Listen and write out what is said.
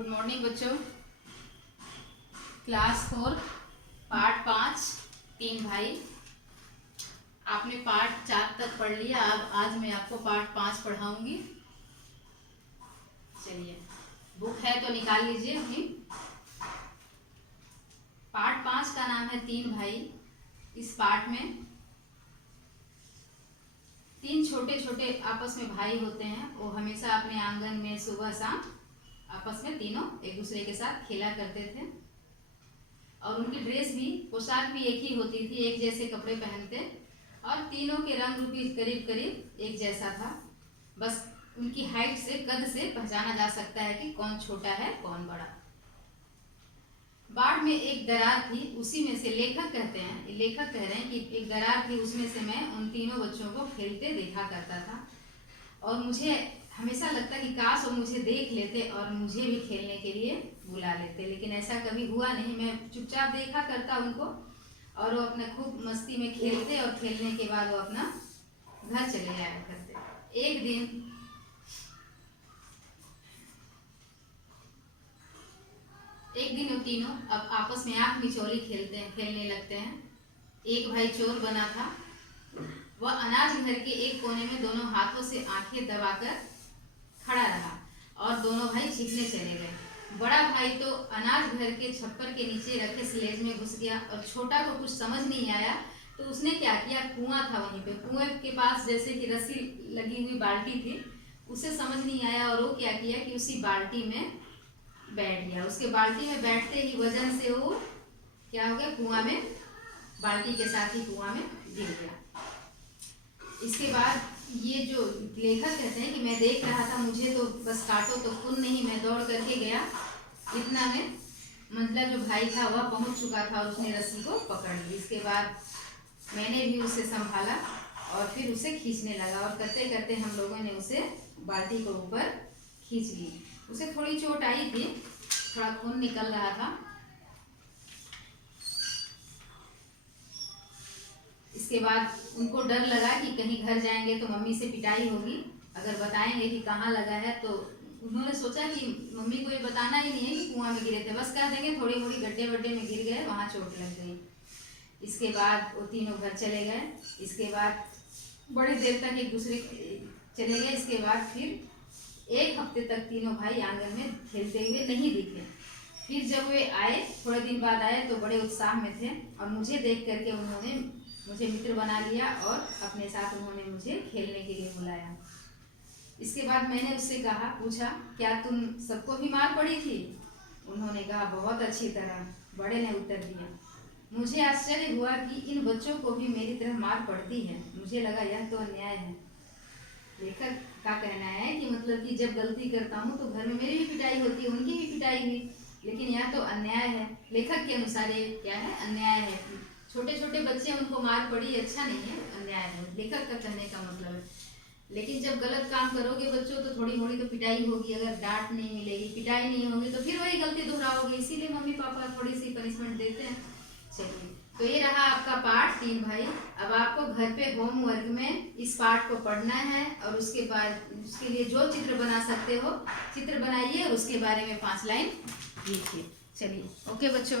Good morning बच्चों। Class 4 part 5 तीन भाई। आपने पार्ट 4 तक पढ़ लिया। अब आज मैं आपको पार्ट 5 पढ़ाऊंगी। चलिए, बुक है तो निकाल लीजिए अपनी। पार्ट 5 का नाम है तीन भाई। इस पार्ट में तीन छोटे छोटे आपस में भाई होते हैं। वो हमेशा अपने आंगन में सुबह शाम आपस में तीनों एक दूसरे के साथ खेला करते थे और उनकी ड्रेस भी, पोशाक भी एक ही होती थी, एक जैसे कपड़े पहनते और तीनों के रंग रूप भी करीब करीब एक जैसा था। बस उनकी हाइट से, कद से पहचाना जा सकता है कि कौन छोटा है कौन बड़ा। बाढ़ में एक दरार थी, उसी में से लेखक कहते हैं, लेखक कह रहे हैं कि एक दरार थी, उसमें से मैं उन तीनों बच्चों को खेलते देखा करता था और मुझे हमेशा लगता कि काश वो मुझे देख लेते और मुझे भी खेलने के लिए बुला लेते, लेकिन ऐसा कभी हुआ नहीं। मैं चुपचाप देखा करता उनको और वो अपने खूब मस्ती में खेलते और खेलने के बाद वो अपना घर चले जाया करते। एक दिन वो तीनों अब आपस में आंख मिचौली खेलने लगते हैं। एक भाई चोर बना था। वह अनाज घर के एक कोने में दोनों हाथों से आंखें दबाकर खड़ा रहा और दोनों भाई छिपने चले गए। बड़ा भाई तो अनाज घर के छप्पर के नीचे रखे स्लेज में घुस गया और छोटा को कुछ समझ नहीं आया तो उसने क्या किया, कुआं था वहीं पे, कुएं के पास जैसे कि रस्सी लगी हुई बाल्टी थी, उसे समझ नहीं आया और वो क्या किया कि उसी बाल्टी में बैठ गया। उसके बाल्टी में बैठते ही वजन से वो क्या हो गया, कुआं में, बाल्टी के साथ ही कुआं में गिर गया। इसके बाद ये जो लेखक कहते हैं कि मैं देख रहा था, मुझे तो बस काटो तो खून नहीं, मैं दौड़ करके गया। इतना में मतलब जो भाई था वह पहुंच चुका था और उसने रस्सी को पकड़ ली। इसके बाद मैंने भी उसे संभाला और फिर उसे खींचने लगा और करते करते हम लोगों ने उसे बाल्टी को ऊपर खींच ली। उसे थोड़ी चोट आई थी, थोड़ा खून निकल रहा था। इसके बाद उनको डर लगा कि कहीं घर जाएंगे तो मम्मी से पिटाई होगी, अगर बताएंगे कि कहाँ लगा है तो उन्होंने सोचा कि मम्मी को ये बताना ही नहीं है कि कुआं में गिरे थे, बस कह देंगे थोड़ी थोड़ी गड्ढे वड्ढे में गिर गए, वहाँ चोट लग गई। इसके बाद वो तीनों घर चले गए। इसके बाद बड़ी देर तक एक दूसरे चले गए। इसके बाद फिर एक हफ्ते तक तीनों भाई आंगन में खेलते हुए नहीं दिखे। फिर जब वे आए, थोड़े दिन बाद आए तो बड़े उत्साह में थे और मुझे देख करके उन्होंने मुझे मित्र बना लिया और अपने साथ उन्होंने मुझे खेलने के लिए बुलाया। इसके बाद मैंने उससे कहा, पूछा क्या तुम सबको भी मार पड़ी थी? उन्होंने कहा बहुत अच्छी तरह। बड़े ने उत्तर दिया। मुझे आश्चर्य हुआ कि इन बच्चों को भी मेरी तरह मार पड़ती है। मुझे लगा यह तो अन्याय है। लेखक का कहना है कि मतलब कि जब गलती करता हूँ तो घर में मेरी भी पिटाई होती है, उनकी भी पिटाई हुई, लेकिन यह तो अन्याय है। लेखक के अनुसार ये क्या है, अन्याय है। छोटे छोटे बच्चे उनको मार पड़ी, अच्छा नहीं है, अन्याय है, लेखक का कहने का मतलब है। लेकिन जब गलत काम करोगे बच्चों तो थोड़ी मोड़ी तो पिटाई होगी। अगर डांट नहीं मिलेगी, पिटाई नहीं होगी तो फिर वही गलती दोहराओगे। इसीलिए मम्मी पापा थोड़ी सी पनिशमेंट देते हैं। चलिए, तो ये रहा आपका पार्ट तीन भाई। अब आपको घर पे होमवर्क में इस पार्ट को पढ़ना है और उसके बाद उसके लिए जो चित्र बना सकते हो चित्र बनाइए और उसके बारे में 5 लाइन लिखिए। चलिए, ओके बच्चों।